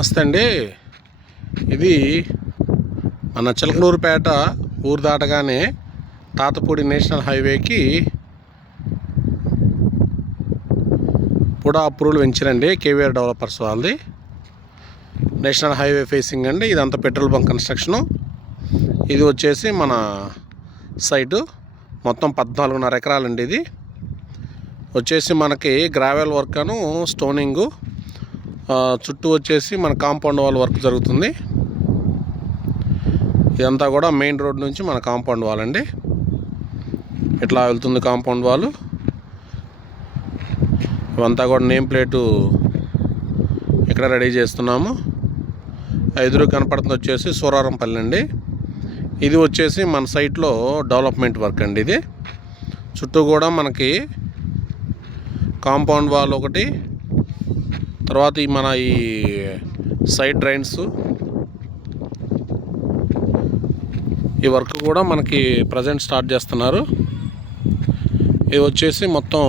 నమస్తే అండి. ఇది మన చిలకలూరుపేట ఊరు దాటగానే తాతపూడి నేషనల్ హైవేకి కూడా అప్రూవల్ పెంచారండి. కేవీఆర్ డెవలపర్స్ వాళ్ళది నేషనల్ హైవే ఫేసింగ్ అండి. ఇదంతా పెట్రోల్ బంక్ కన్స్ట్రక్షను. ఇది వచ్చేసి మన సైటు మొత్తం 14.5 ఎకరాలండి. ఇది వచ్చేసి మనకి గ్రావెల్ వర్క్ అను స్టోనింగు, చుట్టూ వచ్చేసి మన కాంపౌండ్ వాల్ వర్క్ జరుగుతుంది. ఇదంతా కూడా మెయిన్ రోడ్ నుంచి మన కాంపౌండ్ వాల్ అండి. ఇట్లా వెళ్తుంది కాంపౌండ్ వాల్. ఇవంతా కూడా నేమ్ ప్లేటు ఇక్కడ రెడీ చేస్తున్నాము. ఎదురు కనపడుతుంది వచ్చేసి సూరారంపల్లి అండి. ఇది వచ్చేసి మన సైట్లో డెవలప్మెంట్ వర్క్ అండి. ఇది చుట్టూ కూడా మనకి కాంపౌండ్ వాల్ ఒకటి, తర్వాత మన ఈ సైడ్ డ్రైన్స్, ఈ వర్క్ కూడా మనకి ప్రజెంట్ స్టార్ట్ చేస్తున్నారు. ఇది వచ్చేసి మొత్తం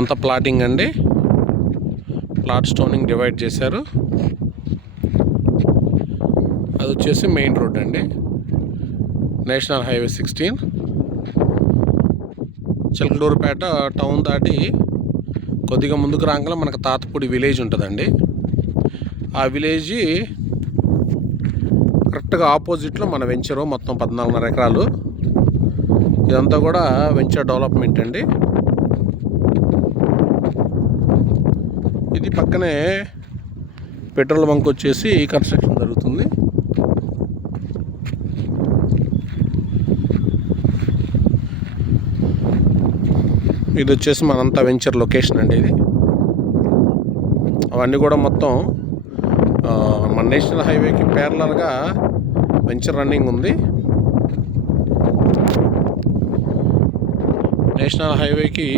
అంత ప్లాటింగ్ అండి. ప్లాట్ స్టోనింగ్ డివైడ్ చేశారు. అది వచ్చేసి మెయిన్ రోడ్ అండి, నేషనల్ హైవే 16. చిలకలూరుపేట టౌన్ దాటి కొద్దిగా ముందుకు రాగానే మనకు తాతపూడి విలేజ్ ఉంటుందండి. ఆ విలేజ్ కరెక్ట్గా ఆపోజిట్లో మన వెంచరు. మొత్తం 14.5 ఎకరాలు. ఇదంతా కూడా వెంచర్ డెవలప్మెంట్ అండి. ఇది పక్కనే పెట్రోల్ బంక్ వచ్చేసి కన్స్ట్రక్షన్ జరుగుతుంది. ఇది వచ్చేసి మనంతా వెంచర్ లొకేషన్ అండి. ఇది అవన్నీ కూడా మొత్తం మన నేషనల్ హైవేకి ప్యారలల్గా వెంచర్ రన్నింగ్ ఉంది. నేషనల్ హైవేకి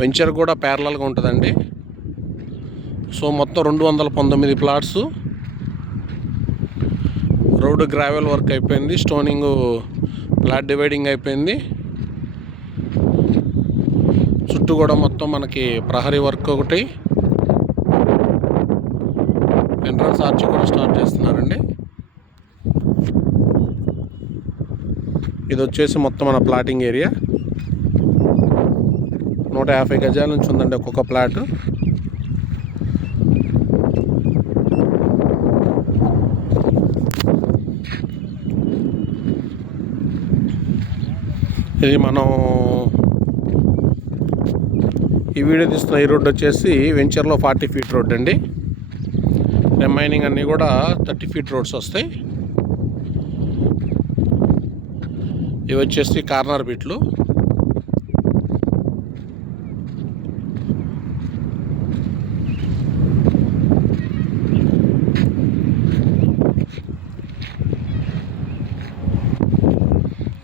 వెంచర్ కూడా ప్యారలల్గా ఉంటుందండి. సో మొత్తం 219 ప్లాట్స్. రోడ్డు గ్రావెల్ వర్క్ అయిపోయింది. స్టోనింగ్, ప్లాట్ డివైడింగ్ అయిపోయింది. చుట్టూ కూడా మొత్తం మనకి ప్రహరీ వర్క్ ఒకటి, ఎంట్రన్స్ ఆర్చ్ కూడా స్టార్ట్ చేస్తున్నారండి. ఇది వచ్చేసి మొత్తం మన ప్లాటింగ్ ఏరియా. 150 గజాల నుంచి ఉందండి ఒక్కొక్క ప్లాట్. ఇది మనం ఈ వీడియో తీస్తున్న ఈ రోడ్ వచ్చేసి వెంచర్లో 40 ఫీట్ రోడ్ అండి. రిమైనింగ్ అన్నీ కూడా 30 ఫీట్ రోడ్స్ వస్తాయి. ఇవి వచ్చేసి కార్నర్ బిట్లు.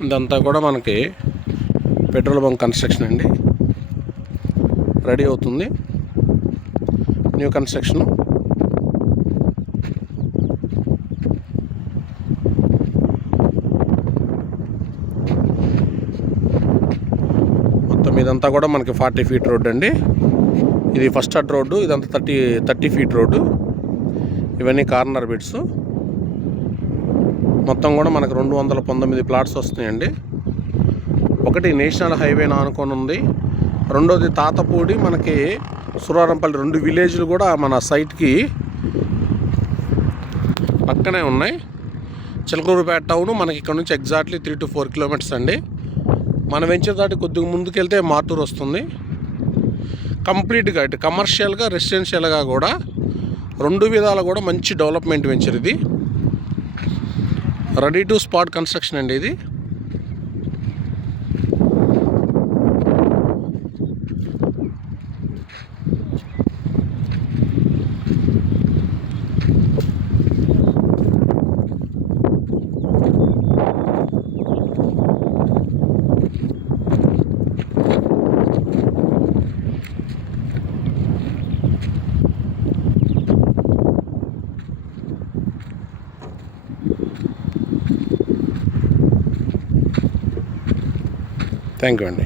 ఇదంతా కూడా మనకి పెట్రోల్ బంక్ కన్స్ట్రక్షన్ అండి. రెడీ అవుతుంది న్యూ కన్స్ట్రక్షన్. మొత్తం ఇదంతా కూడా మనకి 40 ఫీట్ రోడ్ అండి. ఇది ఫస్ట్ అడ్ రోడ్డు. ఇదంతా 30 ఫీట్ రోడ్డు. ఇవన్నీ కార్నర్ బిట్స్. మొత్తం కూడా మనకు 219 ప్లాట్స్ వస్తున్నాయండి. ఒకటి నేషనల్ హైవే ఆనుకొని ఉంది. రెండోది తాతపూడి, మనకి సూరారంపల్లి, 2 విలేజ్లు కూడా మన సైట్కి పక్కనే ఉన్నాయి. చిలకలూరుపేట టౌన్ మనకి ఇక్కడ నుంచి ఎగ్జాక్ట్లీ 3 to 4 కిలోమీటర్స్ అండి. మన వెంచర్ దాటి కొద్దిగా ముందుకెళ్తే మార్టూర్ వస్తుంది. కంప్లీట్గా ఇటు కమర్షియల్గా, రెసిడెన్షియల్గా కూడా 2 విధాలు కూడా మంచి డెవలప్మెంట్ వెంచర్. ఇది రెడీ టు స్పాట్ కన్స్ట్రక్షన్ అండి. ఇది థ్యాంక్ యూ అండి.